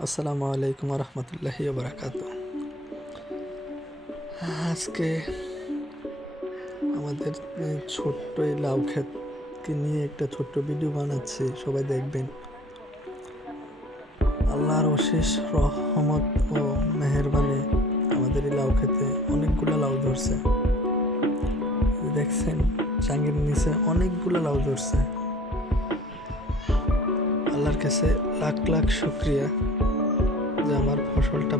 আসসালামু আলাইকুম রহমতুল্লাহি বারাকাত। আজকে আমাদের ছোট্ট এই লাউ ক্ষেতকে নিয়ে একটা ছোট্ট ভিডিও বানাচ্ছি, সবাই দেখবেন। আল্লাহর অশেষ রহমত ও মেহেরবানি আমাদের এই লাউ ক্ষেতে অনেকগুলো লাউ ধরছে। দেখছেন চাঙ্গের নিচে অনেকগুলো লাউ ধরছে। আল্লাহর কাছে লাখ লাখ শুক্রিয়া যে আমার ফসলটা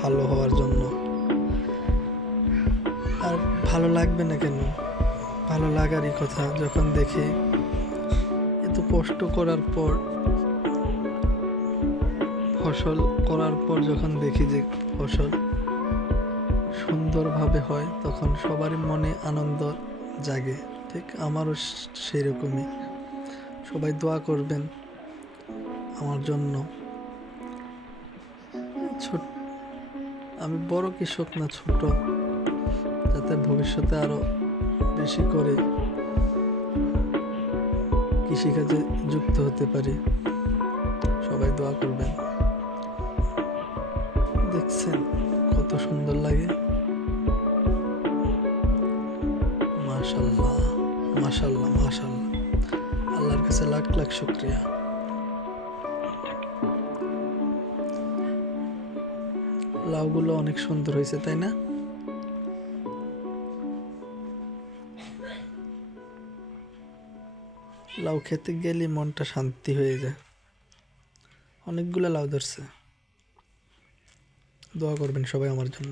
ভালো হওয়ার জন্য। আর ভালো লাগবে না কেন, ভালো লাগারই কথা। যখন দেখি এত কষ্ট করার পর, ফসল করার পর যখন দেখি যে ফসল সুন্দরভাবে হয়, তখন সবারই মনে আনন্দ জাগে। ঠিক আমারও সেই রকমই। সবাই দোয়া করবেন আমার জন্য। আমি বড় কৃষক না, ছোট, যাতে ভবিষ্যতে আরো বেশি করে কৃষিকাজে যুক্ত হতে পারি। সবাই দোয়া করবেন। দেখছেন কত সুন্দর লাগে। মাশাআল্লাহ, মাশাআল্লাহ, মাশাআল্লাহ। আল্লাহর কাছে লাখ লাখ শুকরিয়া। লাউগুলো অনেক সুন্দর হয়েছে, তাই না? লাউ খেতে গেলে মনটা শান্তি হয়ে যায়। অনেকগুলো লাউ ধরছে। দোয়া করবেন সবাই আমার জন্য।